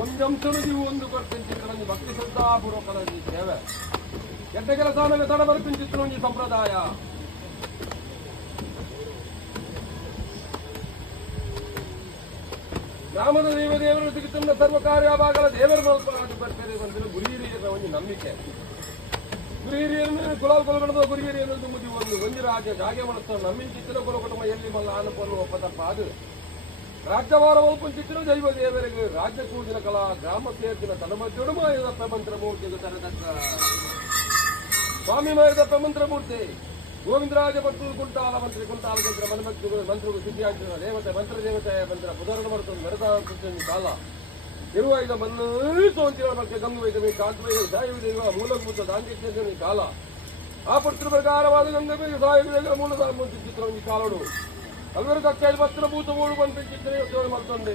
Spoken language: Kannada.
ಒಂದಂಶನು ನೀವು ಒಂದು ಬರ್ಪಿಂಚಿತ್ರ ಒಂದು ಭಕ್ತಿ ಶ್ರದ್ಧಾಪೂರ್ವಕದ ಈ ಸೇವೆ ಕೆಟ್ಟ ಕೆಲಸ ಆಮೇಲೆ ತಡ ಬರ್ಪಿಂಚಿತ್ರ ಒಂದು ಸಂಪ್ರದಾಯ. ಗ್ರಾಮದ ದೇವ ದೇವರು ಸಿಗುತ್ತಿರುವ ಸರ್ವ ಕಾರ್ಯಭಾಗದ ದೇವರ ಮಲ್ಪನಾಗಿ ಬರ್ತಾರೆ ಬಂದರೆ ಗುರಿ ಹಿರಿಯರ ಒಂದು ನಂಬಿಕೆ. ಗುರಿ ಹಿರಿಯರನ್ನು ಕುಲಾಲ್ ಕುಲಗಣದ ಗುರಿ ಹಿರಿಯರನ್ನು ಒಂದು ಒಂದು ರಾಜ್ಯ ಜಾಗೆ ಮಾಡುತ್ತಾರೆ ನಂಬಿನ ಚಿತ್ರ ಕುಲ ಕುಟುಂಬ ಎಲ್ಲಿ ಮಲ್ಲ ಅನುಕೂಲ ಒಪ್ಪದಪ್ಪ ಅದು. ರಾಜ್ಯವಾರ ಒಲ್ಪಂಚಿತ್ತಿನ ದೈವ ದೇವರಿಗೆ ರಾಜ್ಯ ಕೂದಿನ ಕಲಾ ಗ್ರಾಮ ಸೇರ್ತಿನ ತನಮಜ್ಜುಡು ಮಾಯದಪ್ಪ ಮಂತ್ರ ಮೂರ್ತಿಗೆ ತರತಕ್ಕ ಸ್ವಾಮಿ ಮಾಯದಪ್ಪ ಮಂತ್ರ ಮೂರ್ತಿ. ಗೋವಿಂದರಾಜ ಭಕ್ತರು ಕುಂಟಾಲ ಮಂತ್ರಿ, ಕುಂಟಾಲ ಮಂತ್ರ ಮನ್ಮಕ್ತಿಗಳು దేవత మంత్ర ದೇವತೆ, ಮಂತ್ರ ಪುದರಣ ಬರುತ್ತದೆ ಮೆರೆದ ಕಾಲ. ಇರುವ ಈಗ ಮನ್ನು ಸೋಂತಿಗಳ ಬಗ್ಗೆ ಗಂಗು ವೈದ್ಯ ಕಾಂತವೈದ್ಯ ಸಾಯುವುದಿರುವ ಮೂಲಭೂತ ದಾಂಡಿತ್ಯ ಕಾಲ. ಆ ಪುತ್ರ ಪ್ರಕಾರವಾದ ಗಂಗವೇ ಸಾಯುವುದಿಲ್ಲ ಮೂಲದ ಚಿತ್ರ ಈ ಕಾಲಡು అందరూ కట్టేది పత్ర భూత ఊడు పంపించింది చూడమవుతుంది